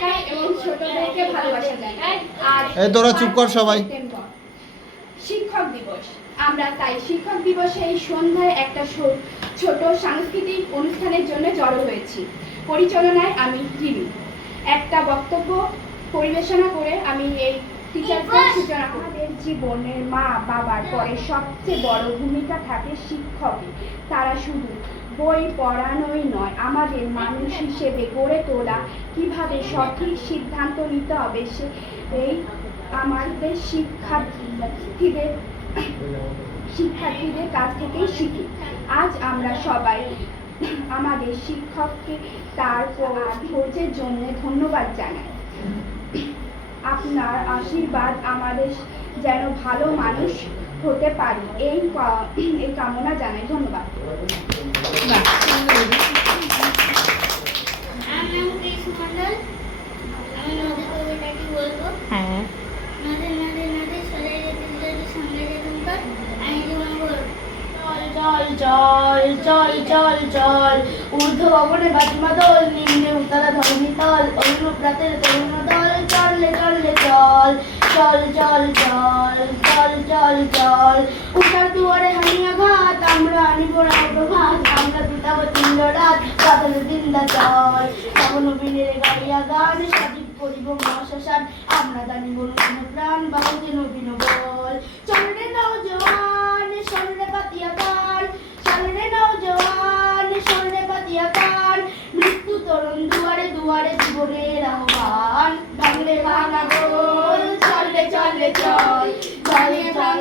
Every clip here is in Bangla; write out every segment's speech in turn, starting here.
নমস্কার এবং ছোটদেরকে ভালোবাসা জানাই। আর এই তোরা চুপ কর সবাই। শিক্ষক দিবস, আমরা তাই শিক্ষক দিবসে এই সন্ধ্যায় একটা ছোট সাংস্কৃতিক অনুষ্ঠানের জন্য জড়ো হয়েছি। পরিচালনায় আমি রিমি। একটা বক্তব্য পরিবেশনা করে আমি এই টিচারদের সূচনা করি। আমাদের জীবনের মা বাবার পরে সবচেয়ে বড় ভূমিকা থাকে শিক্ষকের। তারা শুধু বই পড়ানোই নয়, আমাদের মানুষ হিসেবে গড়ে তোলা, কিভাবে সঠিক সিদ্ধান্ত নিতে হবে এই আমাদের শিক্ষার্থীদের কাছ থেকেই শিখি। আজ আমরা সবাই আমাদের শিক্ষককে তার ধৈর্যের জন্য ধন্যবাদ জানাই। আপনার আশীর্বাদ আমাদের যেন ভালো মানুষ হতে পারি এই কামনা জানাই। ধন্যবাদ। চল চল চল চল ঊর্ধ্ব ভবনে বাজমা দল, নিম্নে উত্তরা ধরণী তল, অরুণ প্রাতের তরুণ দল, চললে চললে চল চল চল চল চল চল চল উত্তর দুয়ারে হানিয়া ঘাত, আমরা আনিব প্রভাত, আমরা দুটাব তিন রাত, বাদল দিন্দা চল শ্রাবণ বিনের গাইয়া গান, সাজিব করিব মহাশ্মশান, আমরা জানিব নতুন প্রাণ, বাবুকে নবীন বল। চল রে নওজওয়ান চল রে পাতিয়া পান, চল রে নওজওয়ান চল রে পাতিয়া পান, মৃত্যু তরুণ দুয়ারে দুয়ারে জীবনের আহ্বান, ভাঙলে ভাঙা গোল, চল রে চল রে চল চল চল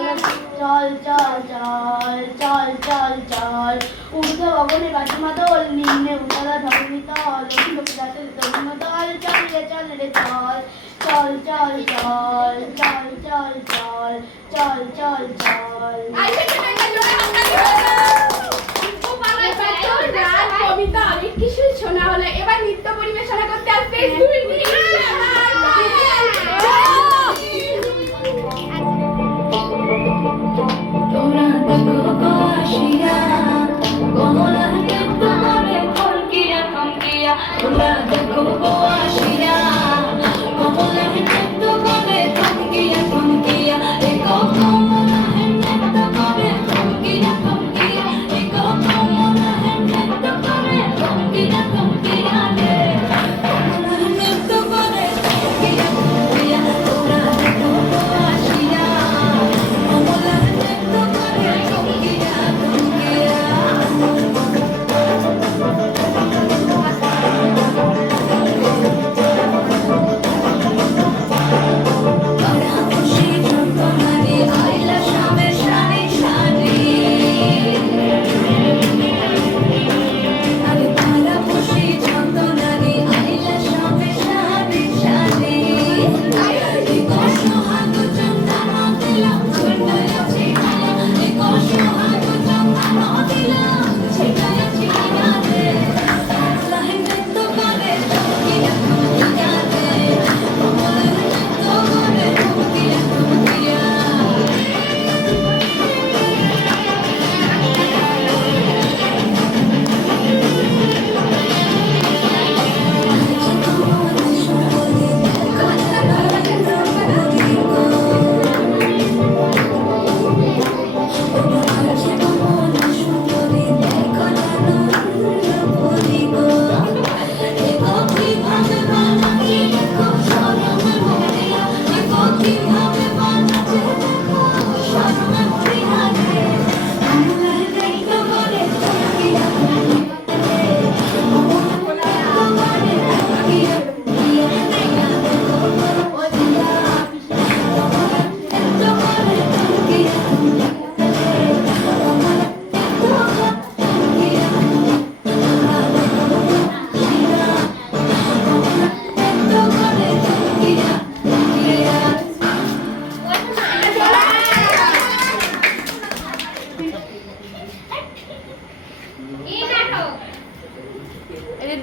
চল চল চল চল চল ঊর্ধ্ব ভবনে বাজমা দল, নিম্নে উত্তরা ধরণী তল, অরুণ প্রাতের তরুণ দল, চল রে চল রে চল চল চল চল চল চল চল চল চল চল। কবিতা অনেক কিছু শোনা হলো, এবার নৃত্য পরিবেশনা করতে আসবে।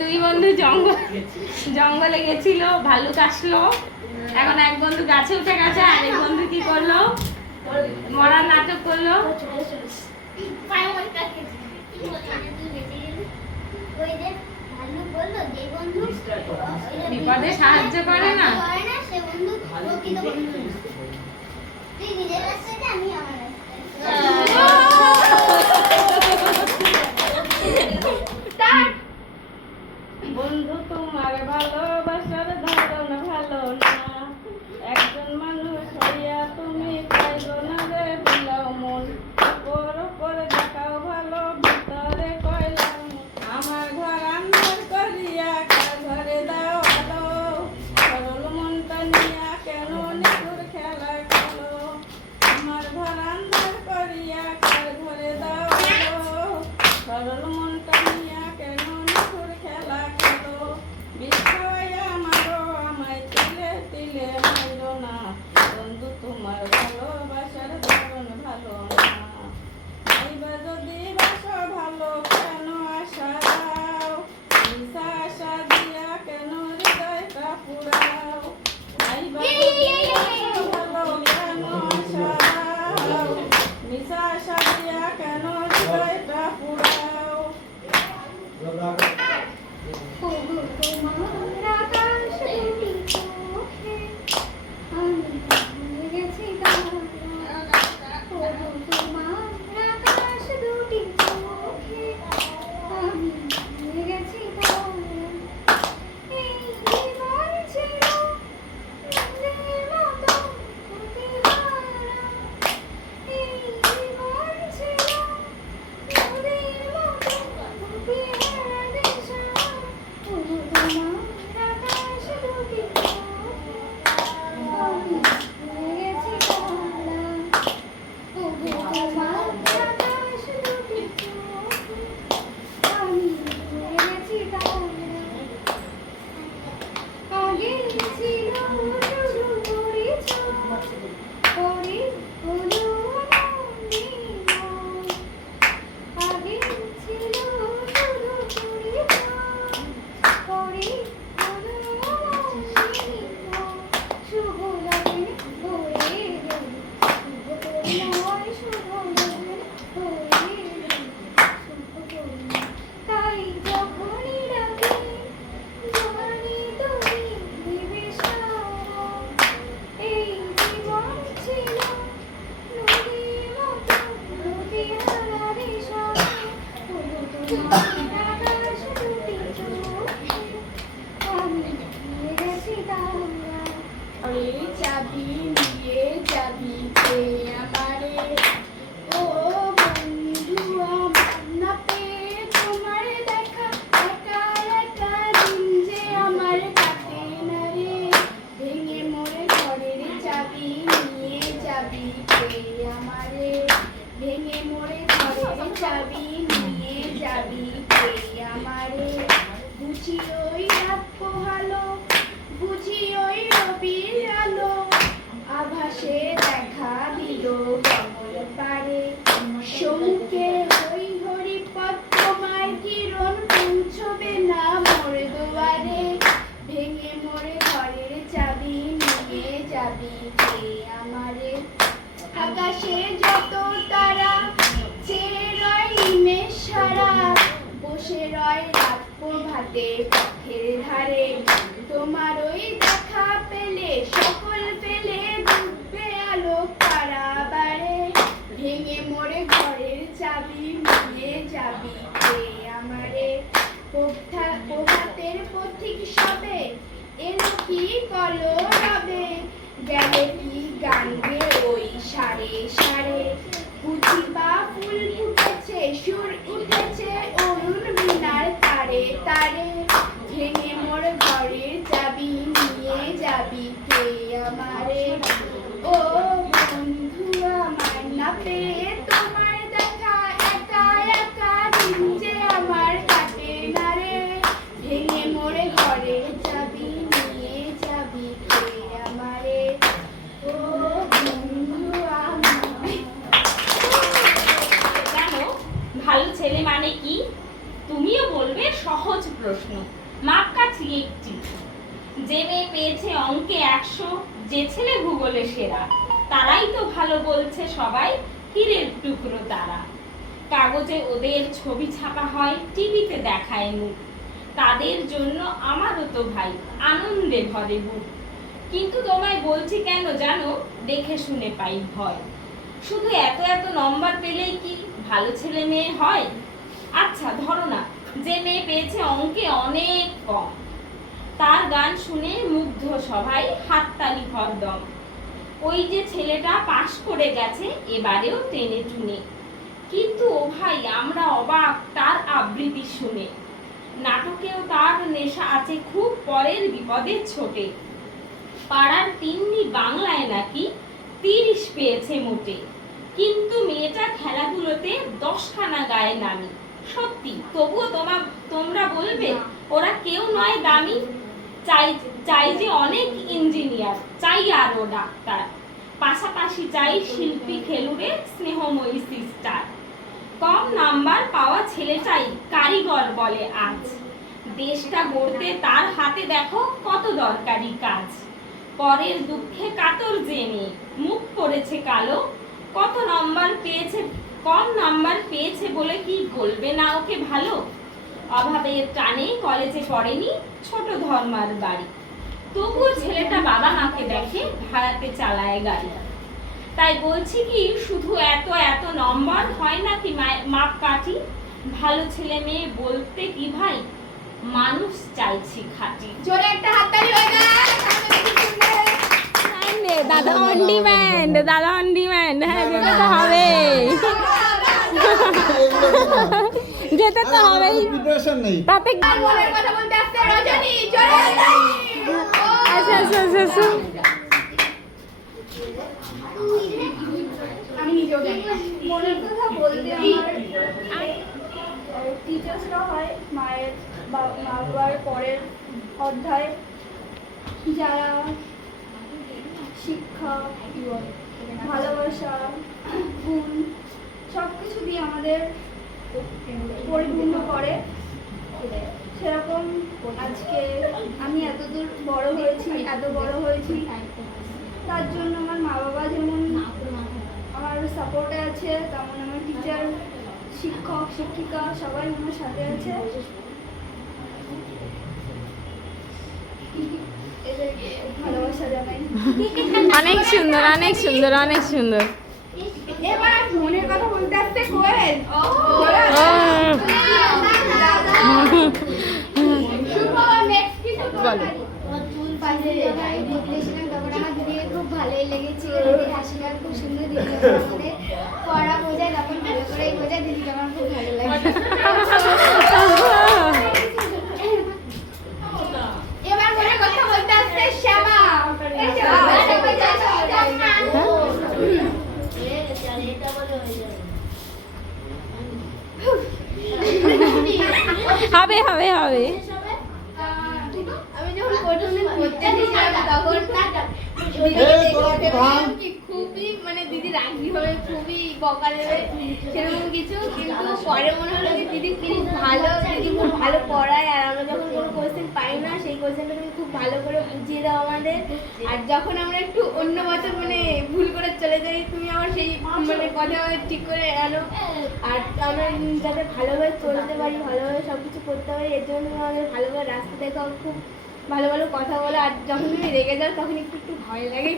দুই বন্ধু জঙ্গলে গেছিল, ভালুক আসলো, এখন এক বন্ধু গাছে উঠে গেছে, আর এক বন্ধু কি করলো, মরার নাটক করলো। বন্ধু বললো যে বন্ধু বিপদে সাহায্য করে না? করে না সে বন্ধু প্রকৃত বন্ধু না। তুই নিজের রাস্তায় যা, আমি আমার রাস্তায়। বন্ধু তোমার ভালোবাসার ধরন ভালো না, একজন মানুষ হইয়া তুমি চাইলো না রে বিলাও মন, ওপর ওপর দেখাও ভালো ভিতরে কইলাম আমার ঘর আন্ধার করিয়া কার ঘরে দাও আলো, সরল মনটা নিয়া কেন নিকুর খেলা খেলো, আমার ঘর আন্ধার করিয়া কার ঘরে দাও আলো, সরল মনটা নিয়া কেন নিকুর খেলা খেলো, বিষয় আমারও আমায় তিলে তিলে মাইলো না, বন্ধু তোমার ভালোবাসার ধরন ভালো না, নাইবা যদি বাসা ভালো কেন আশা দাও, মিশা আশা দিয়া কেন হৃদয়টা পুরাও, নাইবা যদি বাসা ভালো কেন আশা দাও, মিশা আশা দিয়া কেন হৃদয়টা পুরাও। ওগো তোমার আকাশ দুটি চোখে আমি ভুলে গেছি তারা। ওগো তোমার আকাশ দুটি চোখে আমি ভুলে গেছি তারা। এই জীবন ছিল নদীর মতো গতিহারা। এই জীবন ছিল নদীর মতো গতিহারা দিশা। ওগো তোমার আকাশ দুটি চোখে আমি ভুলে গেছি তারা। ওগো তোমার আকাশ দুটি চোখে আমি ভুলে গেছি তারা। আগে ছিল শুধু পরিচয়, পরে হলো মন্দির। আগে ছিল শুধু পরিচয়, পরে হলো মন্দির। শুভ লগনে হয়ে গেল, শুভ পরিণয়, শুভ লগনে হয়ে গেল, শুভ পরিণয়। তাই যখনই ডাকি জানি তুমি দিবে সাড়া। এই জীবন ছিল নদীর মতো গতিহারা দিশা। ওগো তোমার আকাশ দুটি চোখে আমি ভুলে গেছি তারা। ওরে যাবি নিয়ে যাবি কে আমারে, ও বন্ধু আমার না পেয়ে তোমার দেখা, একা একা দিন যে আমার কাটে না রে, ভেঙে মোরে ঘরের চাবি নিয়ে যাবি কে আমারে, ভেঙে মোরে ঘরের চাবি নিয়ে যাবি কে আমারে, বুঝি ওই রাত পোহালো, বুঝি ওই রবির আলো, আভাসে দেখা দিল কমল পারে, সমুখে হই হরি পথ তোমার কিরণ পৌঁছবে না মোর দুয়ারে, ভেঙে মোরে ঘরের চাবি নিয়ে যাবি কে আমারে, আকাশে যত তারা চেয়ে রয় নিমেষ সারা, বসে রয় রাত প্রভাতে পথের ধারে, তোমার ওই দেখা পেলে সকল পেলে ডুববে আলো পারাবারে, ভেঙে মোরে ঘরের চাবি নিয়ে যাবি কে আমারে, প্রভাতের পথিক সবে এলো কি কলরবে, গেলে কি গান গে ওই সারে সারে, বুঝি বা ফুল ফুটেছে সুর উঠেছে অরুণ বীণার তারে তারে, ভেঙে মোর ঘরের চাবি নিয়ে যাবি কে আমারে, ও বন্ধু আমার না পেয়ে তোমার দেখা, একা একা দিন যে আমার কাটে না রে, ভেঙে মোরে ঘরের চাবি নিয়ে যাবি কে আমারে, ও বন্ধু আমার। কেন ভালো ছেলে মানে কি? তুমিও বলবে সহজ প্রশ্ন, মাপকাঠি একটি। যে মেয়ে পেয়েছে অঙ্কে 100, যে ছেলে ভূগোলে সেরা, তারাই তো ভালো বলছে সবাই, হীরের টুকরো তারা। কাগজে ওদের ছবি ছাপা হয়, টিভিতে দেখায় মুখ, তাদের জন্য আমারও তো ভাই আনন্দে ভরে বুক। কিন্তু তোমায় বলছি কেন জানো, দেখে শুনে পাই ভয়। শুধু এত এত নম্বর পেলেই কি ভালো ছেলে মেয়ে হয়? আচ্ছা ধরো না, যে মেয়ে পেয়েছে অঙ্কে অনেক কম, তার গান শুনে মুগ্ধ সবাই হাততালি হরদম। ওই যে ছেলেটা পাশ করে গেছে এবারেও টেনে টুনে, কিন্তু ও ভাই আমরা অবাক তার আবৃত্তি শুনে। নাটকেও তার নেশা আছে খুব, পরের বিপদে ছোটে। পাড়ার তিন্নি বাংলায় নাকি 30 পেয়েছে মোটে, কিন্তু মেয়েটা খেলাধুলোতে 10খানা গায়ে নামি। সত্যি তবুও তোমরা বলবে ওরা কেউ নয় দামি। চাই যে অনেক ইঞ্জিনিয়ার, চাই আরো ডাক্তার, পাশাপাশি চাই শিল্পী খেলুড়ে স্নেহময়ী সিস্টার। কম নাম্বার পাওয়া ছেলেটাই কারিগর বলে আজ, দেশটা গড়তে তার হাতে দেখো কত দরকারি কাজ। পরের দুঃখে কাতর জেনে মুখ করেছে কালো, কত নাম্বার পেয়েছে, কম নাম্বার পেয়েছে বলে কি বলবে না ওকে ভালো। অভাবের টানে কলেজে পড়েনি, ছোট ধর্মার বাড়ি, তবুও ছেলেটা বাবা মাকে দেখে ভাড়াতে চালায় গাড়ি। তাই বলছি কি শুধু এত এত নম্বর হয় নাকি মাপ কাঠি? ভালো ছেলে মেয়ে বলতে কি ভাই, মানুষ চাইছি খাঁটি। জোরে একটা হাততালি হয়ে গেল। দাদা অন ডিম্যান্ড, দাদা অন ডিম্যান্ড। হ্যাঁ যেতে তো হবে, যেতে তো হবে তাতে। আর মনের কথা বলতে আসছে রজনী, জোরে হাততালি। আচ্ছা আচ্ছা আচ্ছা, আমি নিজেও জানি না। মনের কথা বলতে আমার টিচার্সরা হয় মায়ের মা বাবার পরের অধ্যায়, যারা শিক্ষা, ভালোবাসা, গুণ সব কিছু দিয়ে আমাদের পরিপূর্ণ করে। সেরকম আজকে আমি এতদূর বড় হয়েছি, এত বড় হয়েছি, তার জন্য আমার মা বাবা যেমন আমার সাপোর্টে আছে, তেমন আমার টিচার, শিক্ষক, শিক্ষিকা সবাই আমার সাথে আছে। এদেরকে ভালোবাসা জানাই। অনেক সুন্দর, অনেক সুন্দর, অনেক সুন্দর। এবার মনের কথা বলতে আসছে কোয়েল। শুভ নেক্সট কিছু বলো। চুল পাশে দেখেছিলাম তখন আমার দিদিকে খুব ভালোই লেগেছিল। দিদির হাসিটা খুব সুন্দর, দিদি আমাদের পড়া বোঝায় তখন ভালো করেই বোঝায়, দিদিকে আমার খুব ভালো লাগে। এবার মনের কথা বলতে আসছে শ্যামা। হবে হবে হবে। আমি যখন প্রথমে পড়তে দিয়েছিলাম তখন খুবই মানে দিদি রাগি হবে, খুবই বকা দেবে সেরকম কিছু, কিন্তু পরে মনে হলো যে দিদি খুব ভালো, দিদি খুব ভালো পড়ায়। আর আমরা যখন কোনো কোয়েশ্চেন পাই না সেই কোয়েশ্চেনটা তুমি খুব ভালো করে বুঝিয়ে দাও আমাদের। আর যখন আমরা একটু অন্য বছর মানে ভুল করে চলে যাই, তুমি আমার সেই মানে কথা ঠিক করে আনো। আর আমরা যাতে ভালোভাবে চলতে পারি, ভালোভাবে সব কিছু করতে পারি, এর জন্য তুমি আমাদের ভালোভাবে রাস্তা দেখাও, খুব ভালো ভালো কথা বলো। আর যখন তুমি রেগে যাও তখন একটু একটু ভয় লাগে,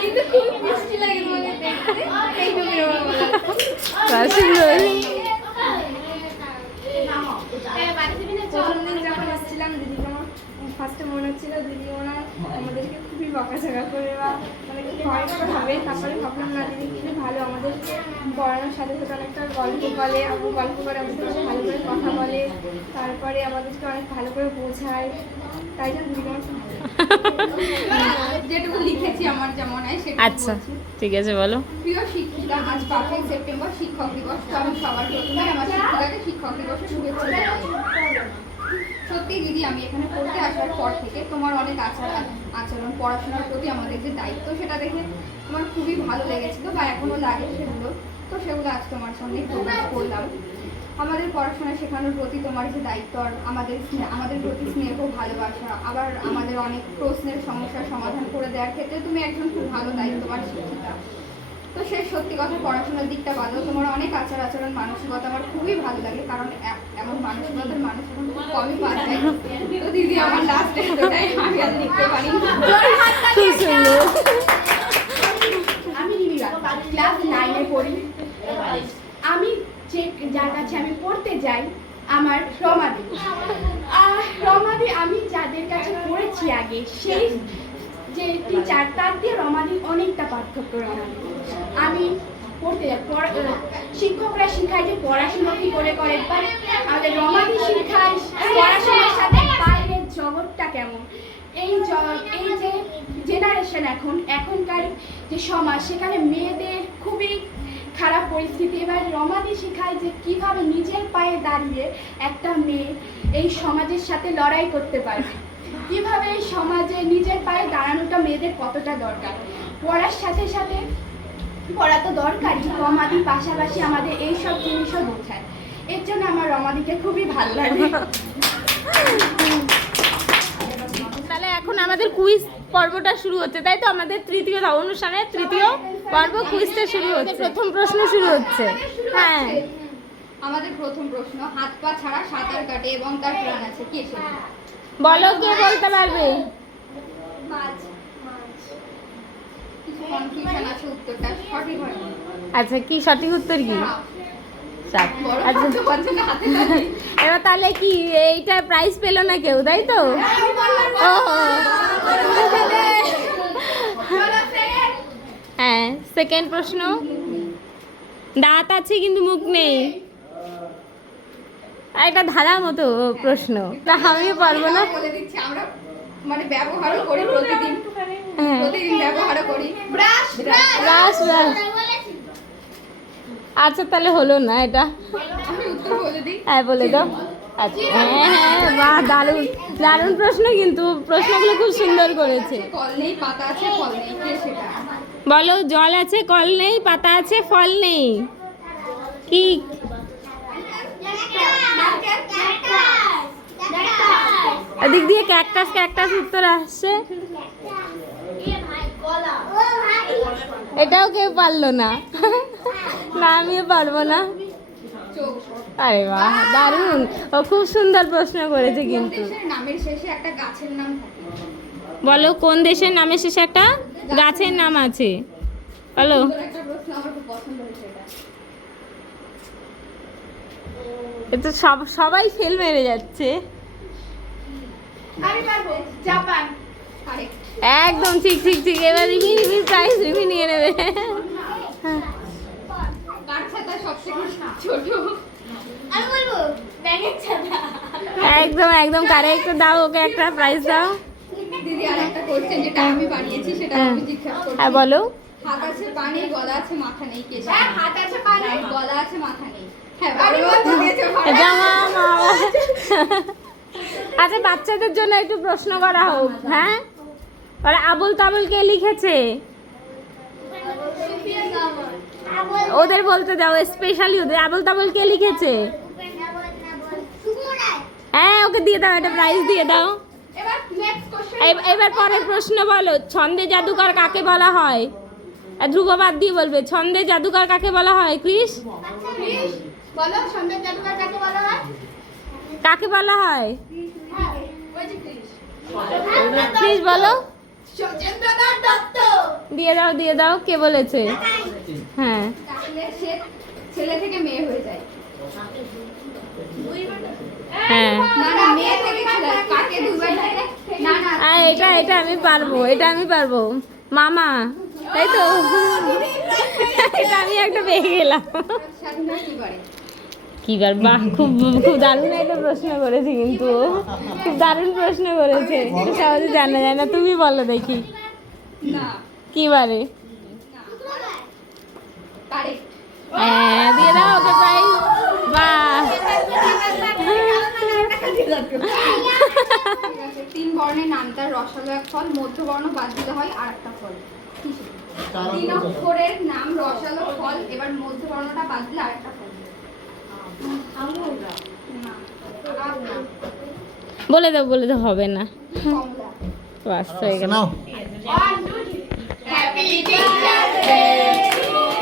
কিন্তু খুব মিষ্টি লাগে তোমাকে দেখতে। এইটুকুই আমার বলা। সুন্দর। প্রথম দিন যখন এসেছিলাম দিদিকে আমার ফার্স্টে মনে হচ্ছিল দিদি ওনার আমাদেরকে খুবই বকাঝকা করে বা মানে ভয় হবে। তারপরে ভাবলাম না, দিদি খুবই ভালো, আমাদেরকে পড়ানোর সাথে সাথে অনেকটা গল্প বলে, গল্প করে আমাদের সাথে ভালো করে কথা বলে, তারপরে আমাদেরকে অনেক ভালো করে বোঝায়। তাই জন্য দিদি আমার খুব যেটুকু লিখেছি আমার যেমন হয় সেটা আচ্ছা ঠিক আছে বলো। প্রিয় শিক্ষিকা, আজ 5ই সেপ্টেম্বর শিক্ষক দিবস। তো আমি সবার প্রথমে আমার শিক্ষিকাকে শিক্ষক দিবসের শুভেচ্ছা জানাই। সত্যি দিদি, আমি এখানে পড়তে আসার পর থেকে তোমার অনেক আচরণ, পড়াশোনার প্রতি আমাদের যে দায়িত্ব, সেটা দেখে আমার খুবই ভালো লেগেছিল বা এখনো লাগে সেগুলো। তো সেগুলো আজ তোমার সামনে প্রকাশ করলাম। আমাদের পড়াশোনা শেখানোর প্রতি তোমার যে দায়িত্ব, আর আমাদের প্রতি স্নেহ, ভালোবাসা, আবার আমাদের অনেক প্রশ্নের সমস্যার সমাধান করে দেওয়ার ক্ষেত্রে তুমি একজন খুব ভালো দায়িত্ববান শিক্ষিকা। তো সে সত্যি কথা পড়াশোনার দিকটা ভালো, তোমার অনেক আচার আচরণ মানসিকতা আমার খুবই ভালো লাগে, কারণ এমন মানসিকতার মানুষ এখন খুব কমই পাওয়া যায়। তো দিদি আমার লাস্ট টেস্টটাই আমি আর লিখতে পারি না। খুব সুন্দর। আমি নিবিড়া ক্লাস 9 এ পড়ি। আমি যার কাছে আমি পড়তে যাই আমার রমাদি। রমাদি আমি যাদের কাছে পড়েছি আগে সেই যে টিচার তার দিয়ে রমাদির অনেকটা পার্থক্য। রমাদি আমি পড়তে যাই, শিক্ষকরা শেখায় যে পড়াশোনা কি করে বা আমাদের রমাদি শিখায় পড়াশোনার সাথে বাইরের জগৎটা কেমন। এই যে জেনারেশন এখনকার যে সমাজ, সেখানে মেয়েদের খুবই খারাপ পরিস্থিতি। এবার রমাদি শেখায় যে কিভাবে নিজের পায়ে দাঁড়িয়ে একটা মেয়ে এই সমাজের সাথে লড়াই করতে পারবে, কিভাবে এই সমাজে নিজের পায়ে দাঁড়ানোটা মেয়েদের কতটা দরকার। পড়ার সাথে সাথে পড়া তো দরকারই, রমাদি পাশাপাশি আমাদের এই সব জিনিসও বোঝায়। এর জন্য আমার রমাদিকে খুবই ভালো লাগে। তাহলে এখন আমাদের কুইজ পর্বটা শুরু হচ্ছে, তাই তো? আমাদের তৃতীয় অনুষ্ঠানের তৃতীয় পর্ব কুইজটা শুরু হচ্ছে। প্রথম প্রশ্ন শুরু হচ্ছে। হ্যাঁ, আমাদের প্রথম প্রশ্ন, হাত পা ছাড়া সাঁতার কাটে এবং তার প্রাণ আছে, কে সে? বলো, কে বলতে পারবে? মাছ। কিছু কনফিউশন আছে, উত্তরটা সঠিক হয় না। আচ্ছা, কি সঠিক উত্তর কি? সাপ। বড় আচ্ছা, হাত পাচ্ছে না, হাতে ধরে। এবার তাহলে কি এইটা প্রাইজ পেলো না কেউ, তাই তো? ও হ্যাঁ, সেকেন্ড প্রশ্ন, দাঁত আছে কিন্তু মুখ নেই। আর এটা ধাঁধার মতো প্রশ্ন, তা আমিও পারবো না। বলে দিচ্ছি, আমরা মানে ব্যবহারও করি প্রতিদিন, হ্যাঁ, ব্যবহারও করি। ব্রাশ। Brush brush. আচ্ছা, তাহলে হলো না এটা। আমি উত্তর বলে দিই। হ্যাঁ, বলে দাও। আচ্ছা, হ্যাঁ হ্যাঁ, বাহ, দারুণ দারুণ প্রশ্ন, কিন্তু প্রশ্নগুলো খুব সুন্দর করেছে। কল নেই, পাতা আছে, ফল নেই, কে সেটা? বলো, জল আছে, কল নেই, পাতা আছে, ফল নেই, কি? এদিক দিয়ে ক্যাকটাস ক্যাকটাস উত্তর আসছে। এটাও কেউ পারলো না। না, আমিও পারবো না। চোখ। আরে বাহ, দারুণ, ও খুব সুন্দর প্রশ্ন করেছে কিন্তু। দেশের নামের শেষে একটা গাছের নাম থাকে? বলো, কোন দেশের নামের শেষে একটা গাছের নাম আছে? বলো। সুন্দর একটা প্রশ্ন, আমার খুব পছন্দ হয়েছে এটা। এটা সবাই ফেল মেরে যাচ্ছে। আমি পারবো, জাপান। কারেক্ট। একদম ঠিক ঠিক ঠিক। এবার রিমি প্রাইজ রিমি নিয়ে নেবে। কার ছাতা সবথেকে ছোট? আমি বলবো ব্যাঙের ছাতা। একদম একদম কারেক্ট। দাও ওকে একটা প্রাইজ দাও। দিদি আর একটা কোশ্চেন যেটা আমি বানিয়েছি সেটা আমি জিজ্ঞাসা করছি। হ্যাঁ, বলো। হাত আছে পা নেই, গলা আছে মাথা নেই, কে? হ্যাঁ, হাত আছে পা নেই, গলা আছে মাথা নেই। হ্যাঁ, আমি বলতে দিয়েছো। জামা মামা। আচ্ছা, বাচ্চাদের জন্য একটু প্রশ্ন করা হোক। হ্যাঁ, আর আবুল তাবুল কে লিখেছে? ওদের বলতে দাও, স্পেশালি ওদের। আবুল তাবুল কে লিখেছে? হ্যাঁ, ওকে দিয়ে দাও, একটা প্রাইজ দিয়ে দাও। এবার নেক্সট কোশ্চেন। এবার পরের প্রশ্ন বলো, ছন্দে জাদুকর কাকে বলা হয়? ধ্রুব বাদ দিয়ে বলবে, ছন্দে জাদুকর কাকে বলা হয়? ক্রিস, প্লিজ বলো, সন্ধ্যা জাদুকর কাকে বলা হয়? কাকে বলা হয়? ওই যে প্লিজ। প্লিজ বলো। সচেন্দ্রনাথ দত্ত। দিয়ে দাও, কে বলেছে? হ্যাঁ, তাহলে সে ছেলে থেকে মেয়ে হয়ে যায়। হ্যাঁ, না না, মেয়ে থেকে ছেলে, কাকে দুবার থাকে? না না, এটা আমি পারবো, এটা আমি পারবো। মামা, তাই তো? এটা আমি একটা পেয়ে গেলাম। স্বাধীনতা কি করে? কি বার, বাহ, খুব খুব দারুণ একটা প্রশ্ন করেছে, কিন্তু খুব দারুণ প্রশ্ন করেছে। এটা সহজে জানা যায় না। তুমি বলো দেখি, না, কি বারে? কারেক্ট। হ্যাঁ, দিয়ে দাও ওকে প্রাইজ। বাহ। ঠিক আছে, 3 বর্ণের নাম, তার রসালো এক ফল, মধ্যবর্ণ বাদ দিতে হয় আর একটা ফল। কি সেটা? 3 অক্ষরের নাম, রসালো ফল, এবার মধ্যবর্ণটা বাদ দিলে আর একটা ফল। না, বলে দাও, হবে না। কমলা। বাস হয়ে গেল। Happy Teacher's Day!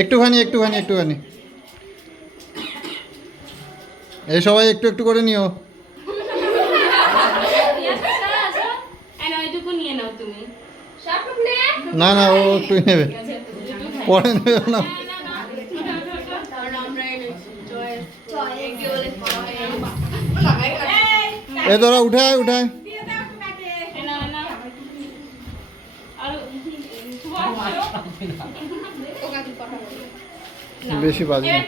একটুখানি এই সবাই একটু একটু করে নিও। ওইটুকু নিয়ে নাও তুমি। না না, ও একটু নেবে, পরে নেবে না। এ তোরা উঠায় এ নাও, এ নাও। আর বেশি বাজে না।